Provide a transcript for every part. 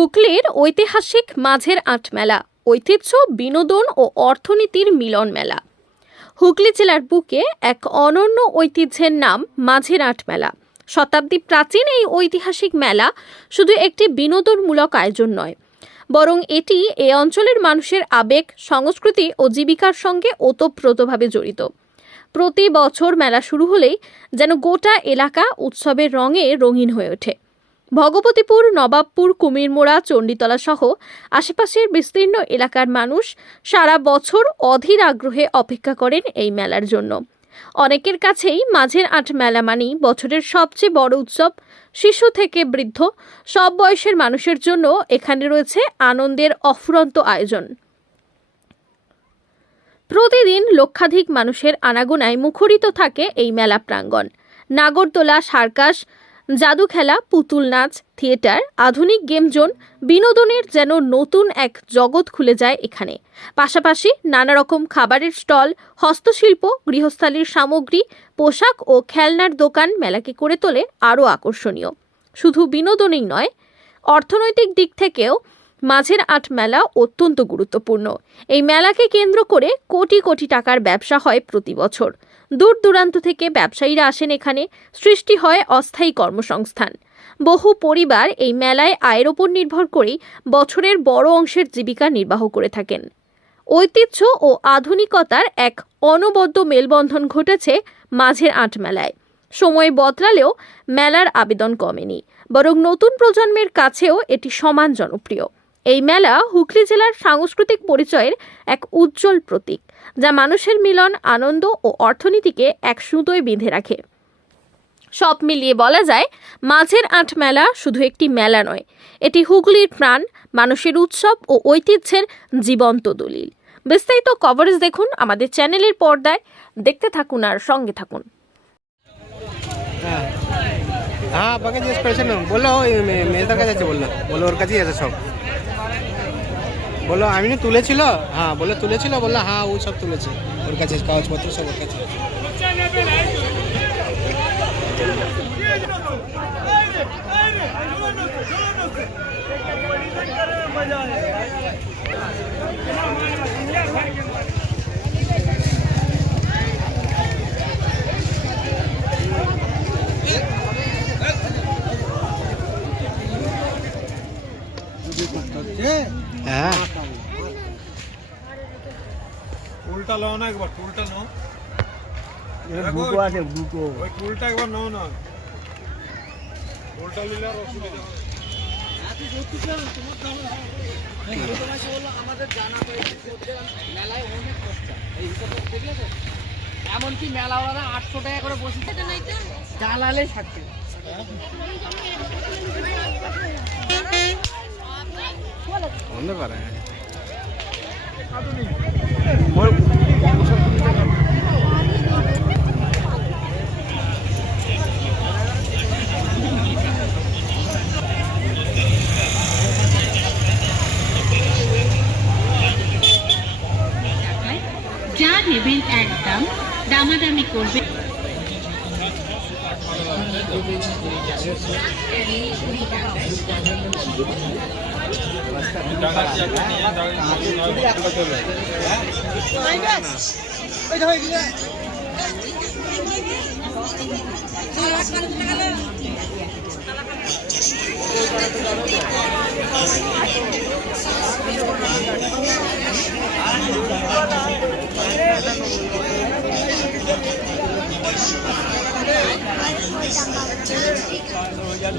হুগলির ঐতিহাসিক মাঝের আট মেলা ঐতিহ্য, বিনোদন ও অর্থনীতির মিলন মেলা। হুগলি জেলার বুকে এক অনন্য ঐতিহ্যের নাম মাঝের আট মেলা। শতাব্দী প্রাচীন এই ঐতিহাসিক মেলা শুধু একটি বিনোদনমূলক আয়োজন নয়, বরং এটি এই অঞ্চলের মানুষের আবেগ, সংস্কৃতি ও জীবিকার সঙ্গে ওতপ্রোতভাবে জড়িত। প্রতি বছর মেলা শুরু হলেই যেন গোটা এলাকা উৎসবের রঙে রঙিন হয়ে ওঠে। ভগবতীপুর, নবাবপুর, কুমিরমোড়া, চণ্ডীতলা সহ আশেপাশের বিস্তীর্ণ এলাকার মানুষ সারা বছর অধীর আগ্রহে অপেক্ষা করেন এই মেলার জন্য। অনেকের কাছেই মাঝের আট মেলা মানেই বছরের সবচেয়ে বড় উৎসব। শিশু থেকে বৃদ্ধ সব বয়সের মানুষের জন্য এখানে রয়েছে আনন্দের অফুরন্ত আয়োজন। প্রতিদিন লক্ষাধিক মানুষের আনাগোনায় মুখরিত থাকে এই মেলা প্রাঙ্গণ। নাগরদোলা, সার্কাস, জাদু খেলা, পুতুল নাচ, থিয়েটার, আধুনিক গেম জোন, বিনোদনের যেন নতুন এক জগৎ খুলে যায় এখানে। পাশাপাশি নানা রকম খাবারের স্টল, হস্তশিল্প, গৃহস্থালির সামগ্রী, পোশাক ও খেলনার দোকান মেলাকে করে তোলে আরও আকর্ষণীয়। শুধু বিনোদনই নয়, অর্থনৈতিক দিক থেকেও মাঝের আট মেলা অত্যন্ত গুরুত্বপূর্ণ। এই মেলাকে কেন্দ্র করে কোটি কোটি টাকার ব্যবসা হয় প্রতি বছর। দূর দূরান্ত থেকে ব্যবসায়ীরা আসেন এখানে, সৃষ্টি হয় অস্থায়ী কর্মসংস্থান। বহু পরিবার এই মেলায় আয়ের ওপর নির্ভর করেই বছরের বড় অংশের জীবিকা নির্বাহ করে থাকেন। ঐতিহ্য ও আধুনিকতার এক অনবদ্য মেলবন্ধন ঘটেছে মাঝের আট মেলায়। সময় বদলালেও মেলার আবেদন কমেনি, বরং নতুন প্রজন্মের কাছেও এটি সমান জনপ্রিয়। এই মেলা হুগলি জেলার সাংস্কৃতিক পরিচয়ের এক উজ্জ্বল প্রতীক, যা মানুষের মিলন, আনন্দ ও অর্থনীতিকে এক সুতোয় বেঁধে রাখে। সব মিলিয়ে বলা যায়, মাঝের আট মেলা শুধু একটি মেলা নয়, এটি হুগলির প্রাণ, মানুষের উৎসব ও ঐতিহ্যের জীবন্ত দলিল। বিস্তারিত কভারেজ দেখুন আমাদের চ্যানেলের পর্দায়। দেখতে থাকুন আর সঙ্গে থাকুন। হ্যাঁ, আপনাকে জিজ্ঞেস করেছেন, বললো মেয়েটার কাছে আছে, বললো ওর কাছেই আছে সব। বললো আমিনও তুলেছিল, হ্যাঁ বলে তুলেছিল, বললো হ্যাঁ ও সব তুলেছে, ওর কাছে কাগজপত্র সব ওর কাছে। হ্যাঁ, উল্টা লো না, একবার উল্টা নো, বুকো আছে, বুকো ওই উল্টা একবার নো না, উল্টা নিলে আর অসুবিধা হবে। আমাদের জানা মেলায় অনেক খরচা, এই হিসাবে দেখলে তো, এমনকি মেলাওয়ালা 800 টাকা করে বসে জ্বালালে 60 বলতে পারে। যা নেবেন একদম দামাদামি করবে।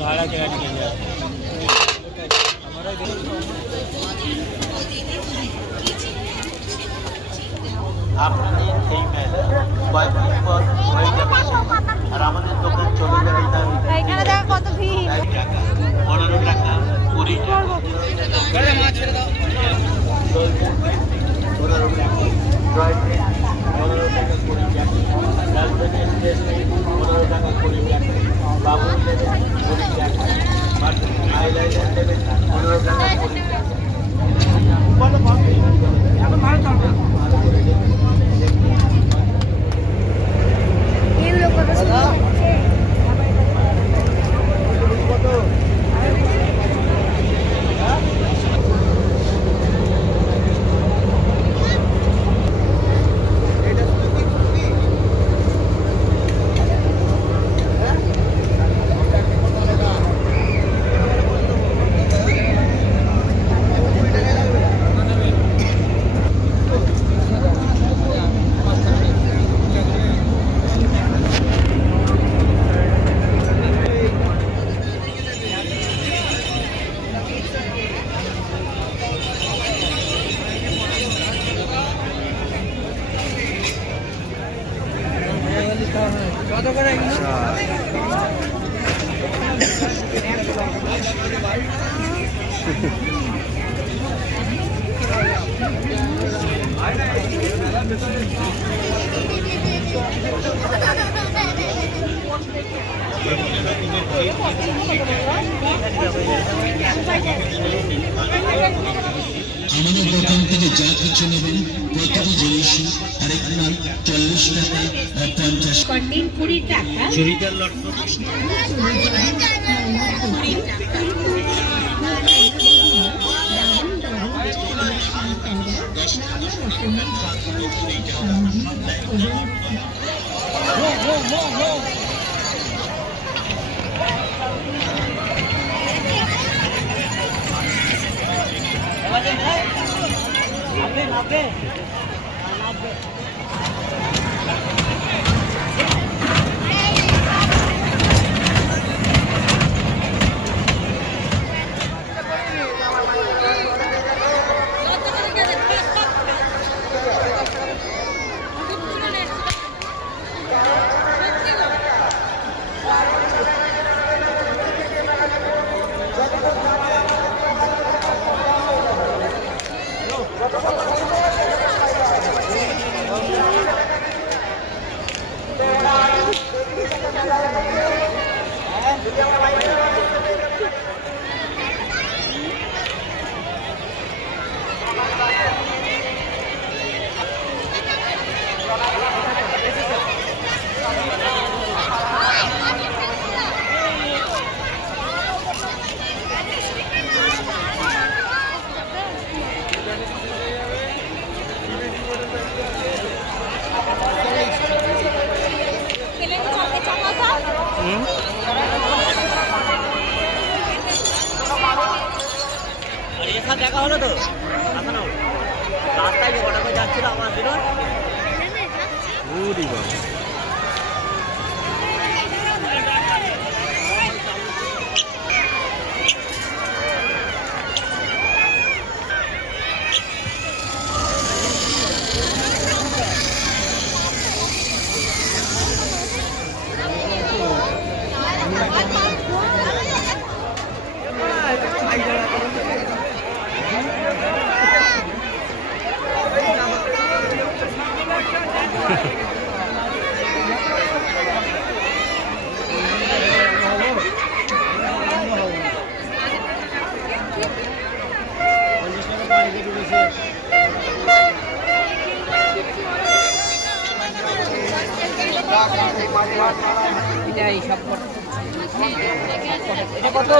भाड़ा क्या किया আপনাদের এই মেলা কয়েকদিন পর হয়ে যাবে আর আমাদের দোকান চলে যাবে। এখানে দেখো কত ভিড়। 15 টাকা, 20 টাকা, 15 টাকা, 20 টাকা, 20 টাকা, ডালবেনের স্টেশনারি 15 টাকা, 20 টাকা, বাবুল দেবেন 20 টাকা, আইলাইনার দেবেন 15 টাকা, 20 টাকা। আমাদের দোকান থেকে যা কিছু নেবেন প্রতিটি জিনিস আরেক মাল 40 টাকা 50 কন্ডিন 20 টাকা চুরিদার লট দেখা হলো তো এখনো রাস্তায় যে কটা করে যাচ্ছিল আমার দিন এটা কত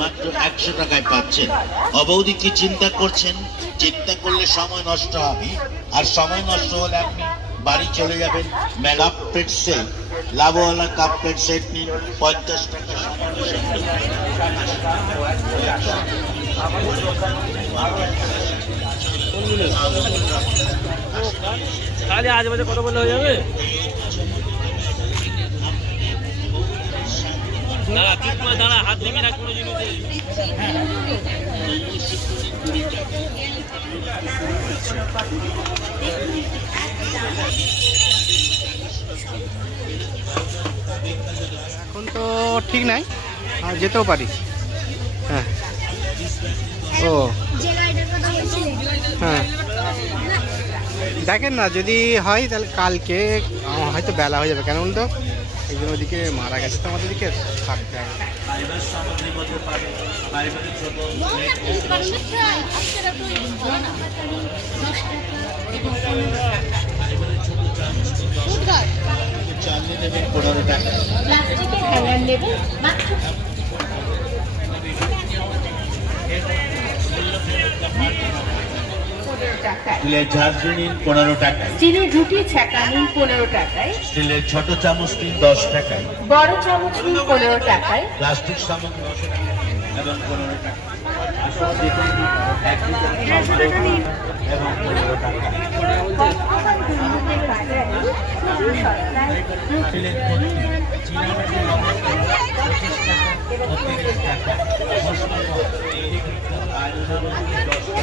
মাত্র 100 টাকায় পাচ্ছেন। অবৌদি কি চিন্তা করছেন? চিন্তা করলে সময় নষ্ট হবে, আর সময় নষ্ট হলে আপনি বাড়ি চলে যাবেন। মেলা প্লেট সেট, লাভওয়ালা কাপ প্লেট সেট নিন 50 টাকা। তাহলে আজ বাজে কত বললে হয়ে যাবে? দাঁড়া চুপ করে দাঁড়া, হাত দিবি না কোনো জিনিসে। এখন তো ঠিক নাই, যেতেও পারি। হ্যাঁ ও হ্যাঁ দেখেন না যদি হয় তাহলে কালকে হয়তো বেলা হয়ে যাবে, কেন বলুন তো একজন ওদিকে মারা গেছে তো আমাদের দিকে থাকতে হবে। ফাইবার সামগ্রীর মধ্যে পাবেন পারিবারিক ছোট চালনি নেবেন 15 টাকা। প্লাস্টিকের হ্যাঙ্গার নেবেন মাত্র স্টিলের ঝাঁঝরি নিন 15 টাকায়। স্টিলের রুটি ছ্যাঁকা নিন 15 টাকায়, স্টিলের ছোট চামচ নিন 10 টাকায়। বড় চামচ নিন 15 টাকায়। প্লাস্টিক সামগ্রী এবং 15 টাকা। আসলে দেখুন এক লিটার সম্পূর্ণ এবং 15 টাকা। স্টিলের ভর্তি চিনি মিষ্টি লবণ 25 টাকা 30 টাকা। মশলা আলু লবণ 10 টাকা।